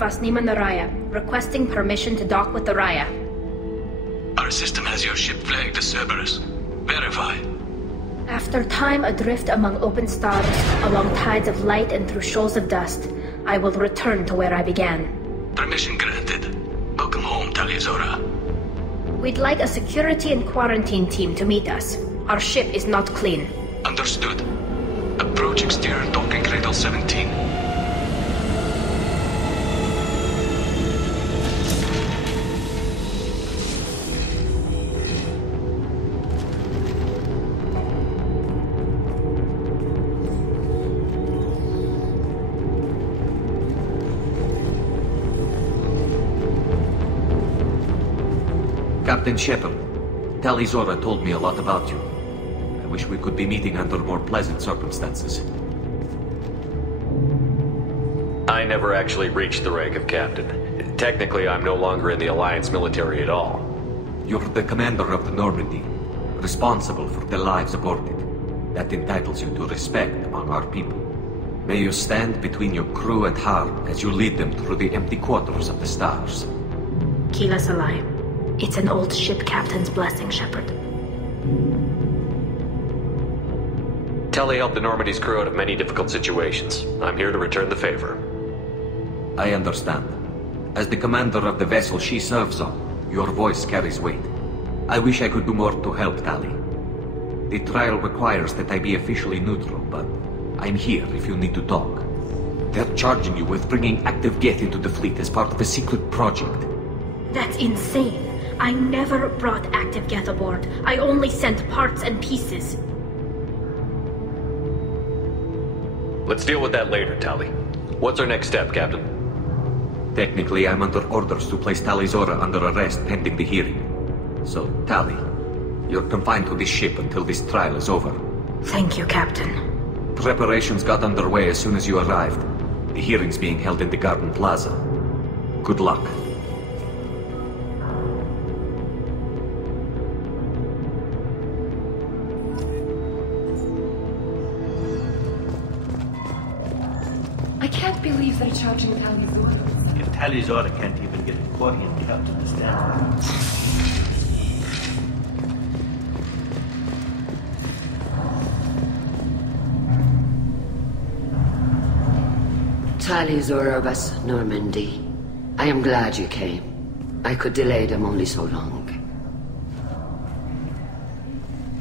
Vasnima Naraya, requesting permission to dock with the Raya. Our system has your ship flagged as Cerberus. Verify. After time adrift among open stars, along tides of light and through shoals of dust, I will return to where I began. Permission granted. Welcome home, Tali Zora. We'd like a security and quarantine team to meet us. Our ship is not clean. Understood. Approach exterior docking cradle 17. Captain Shepard, Tali Zora told me a lot about you. I wish we could be meeting under more pleasant circumstances. I never actually reached the rank of captain. Technically, I'm no longer in the Alliance military at all. You're the commander of the Normandy, responsible for the lives aborted. That entitles you to respect among our people. May you stand between your crew and harm as you lead them through the empty quarters of the stars. Kila Salai. It's an old ship captain's blessing, Shepard. Tali helped the Normandy's crew out of many difficult situations. I'm here to return the favor. I understand. As the commander of the vessel she serves on, your voice carries weight. I wish I could do more to help Tali. The trial requires that I be officially neutral, but I'm here if you need to talk. They're charging you with bringing active Geth into the fleet as part of a secret project. That's insane. I never brought active Geth aboard. I only sent parts and pieces. Let's deal with that later, Tali. What's our next step, Captain? Technically, I'm under orders to place Tali Zora under arrest pending the hearing. So, Tali, you're confined to this ship until this trial is over. Thank you, Captain. Preparations got underway as soon as you arrived. The hearing's being held in the Garden Plaza. Good luck. I can't believe they're charging Tali Zora. If Tali Zora can't even get a Quarian captain to stand. Tali Zora Vas Normandy. I am glad you came. I could delay them only so long.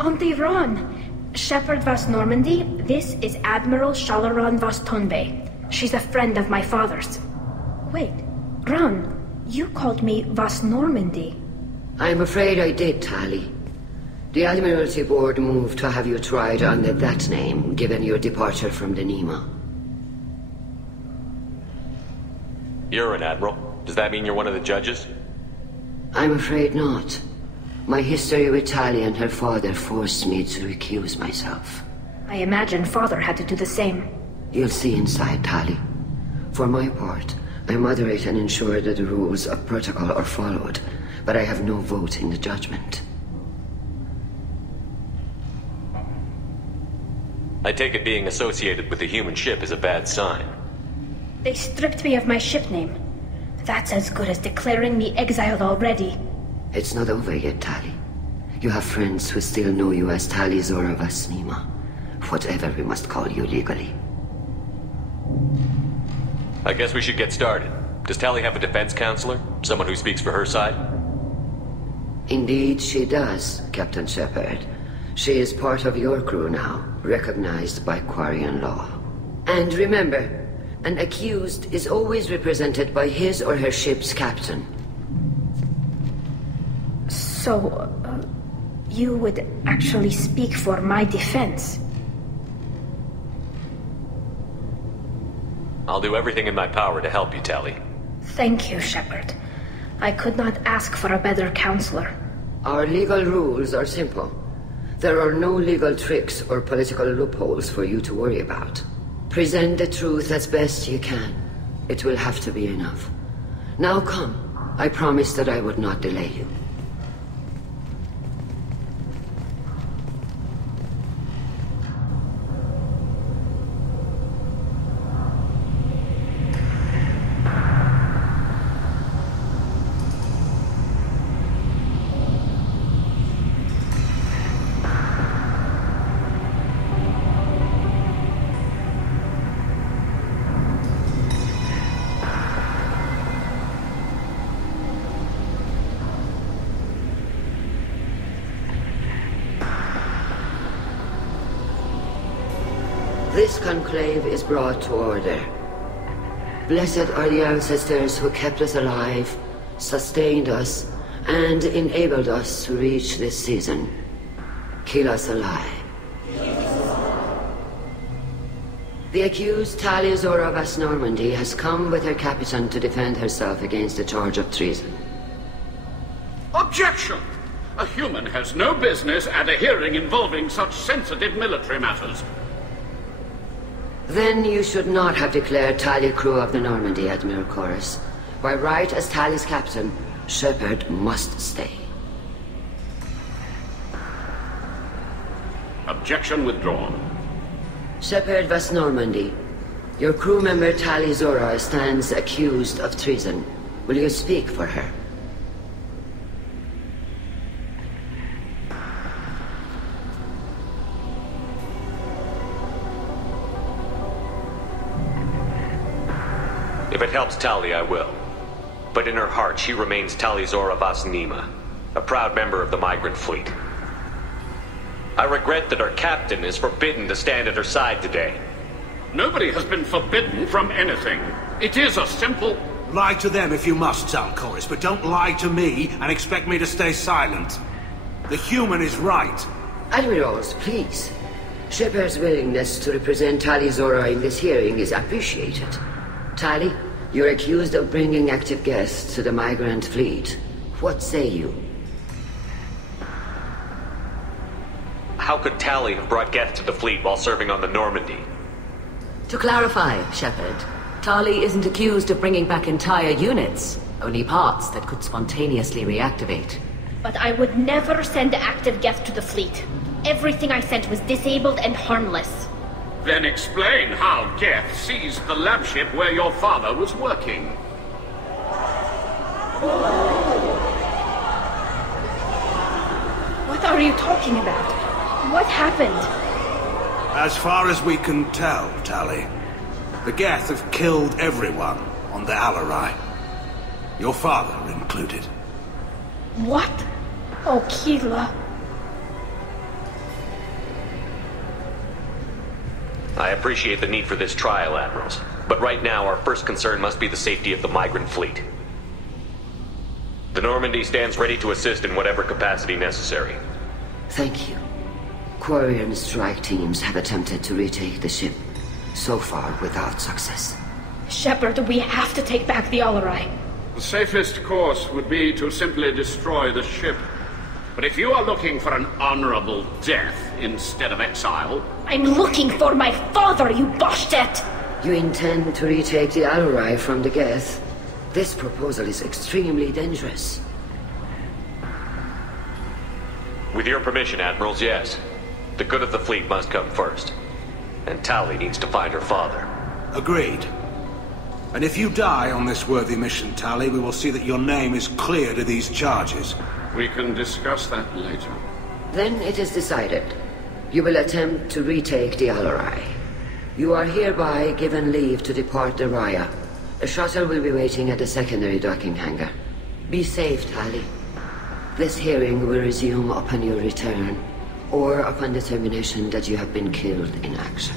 Auntie Ron! Shepard Vas Normandy, this is Admiral Shalaran Vas Tonbe. She's a friend of my father's. Wait, Ron, you called me Vas Normandy. I'm afraid I did, Tali. The Admiralty Board moved to have you tried under that name, given your departure from the Nima. You're an admiral. Does that mean you're one of the judges? I'm afraid not. My history with Tali and her father forced me to recuse myself. I imagine father had to do the same. You'll see inside, Tali. For my part, I moderate and ensure that the rules of protocol are followed, but I have no vote in the judgment. I take it being associated with the human ship is a bad sign. They stripped me of my ship name. That's as good as declaring me exiled already. It's not over yet, Tali. You have friends who still know you as Tali Zora Vas Nima. Whatever we must call you legally. I guess we should get started. Does Tali have a defense counselor? Someone who speaks for her side? Indeed she does, Captain Shepard. She is part of your crew now, recognized by Quarian law. And remember, an accused is always represented by his or her ship's captain. So, you would actually speak for my defense? I'll do everything in my power to help you, Tali. Thank you, Shepard. I could not ask for a better counselor. Our legal rules are simple. There are no legal tricks or political loopholes for you to worry about. Present the truth as best you can. It will have to be enough. Now come. I promised that I would not delay you. This conclave is brought to order. Blessed are the ancestors who kept us alive, sustained us, and enabled us to reach this season. Kill us alive. The accused Tali Treason Normandy has come with her captain to defend herself against a charge of treason. Objection! A human has no business at a hearing involving such sensitive military matters. Then you should not have declared Tali crew of the Normandy, Admiral Chorus. By right as Tali's captain, Shepard must stay. Objection withdrawn. Shepard Vas Normandy, your crew member Tali Zora stands accused of treason. Will you speak for her? If it helps Tali, I will. But in her heart, she remains Tali Zora Vas Nima, a proud member of the migrant fleet. I regret that our captain is forbidden to stand at her side today. Nobody has been forbidden from anything. It is a simple... Lie to them if you must, Chorus, but don't lie to me and expect me to stay silent. The human is right. Admirals, please. Shepard's willingness to represent Tali Zora in this hearing is appreciated. Tali, you're accused of bringing active guests to the migrant fleet. What say you? How could Tali have brought Geth to the fleet while serving on the Normandy? To clarify, Shepard, Tali isn't accused of bringing back entire units, only parts that could spontaneously reactivate. But I would never send active Geth to the fleet. Everything I sent was disabled and harmless. Then explain how Geth seized the lab ship where your father was working. What are you talking about? What happened? As far as we can tell, Tali, the Geth have killed everyone on the Alarai. Your father included. What? Oh, Keela. I appreciate the need for this trial, Admirals. But right now, our first concern must be the safety of the migrant fleet. The Normandy stands ready to assist in whatever capacity necessary. Thank you. Quarian strike teams have attempted to retake the ship, so far without success. Shepard, we have to take back the Alarai. The safest course would be to simply destroy the ship. But if you are looking for an honorable death instead of exile... I'm looking for my father, you bastet! You intend to retake the Alarai from the Geth? This proposal is extremely dangerous. With your permission, Admirals, yes. The good of the fleet must come first. And Tali needs to find her father. Agreed. And if you die on this worthy mission, Tali, we will see that your name is cleared of these charges. We can discuss that later. Then it is decided. You will attempt to retake the Alarai. You are hereby given leave to depart the Raya. A shuttle will be waiting at the secondary docking hangar. Be safe, Tali. This hearing will resume upon your return, or upon determination that you have been killed in action.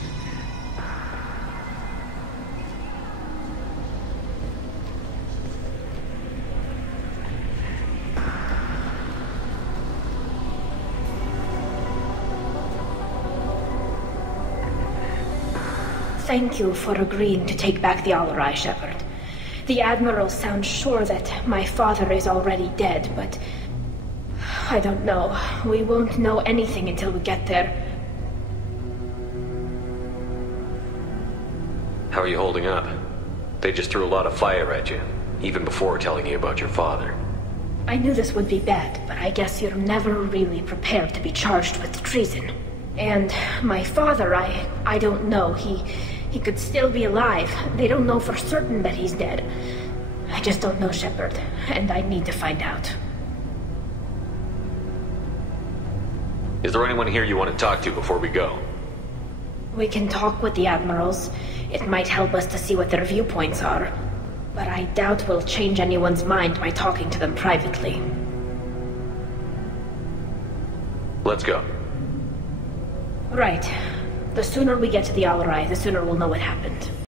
Thank you for agreeing to take back the Alarai, Shepard. The Admiral sounds sure that my father is already dead, but... I don't know. We won't know anything until we get there. How are you holding up? They just threw a lot of fire at you, even before telling you about your father. I knew this would be bad, but I guess you're never really prepared to be charged with treason. And my father, I don't know. He could still be alive. They don't know for certain that he's dead. I just don't know, Shepard, and I need to find out. Is there anyone here you want to talk to before we go? We can talk with the Admirals. It might help us to see what their viewpoints are. But I doubt we'll change anyone's mind by talking to them privately. Let's go. Right. The sooner we get to the Alarai, the sooner we'll know what happened.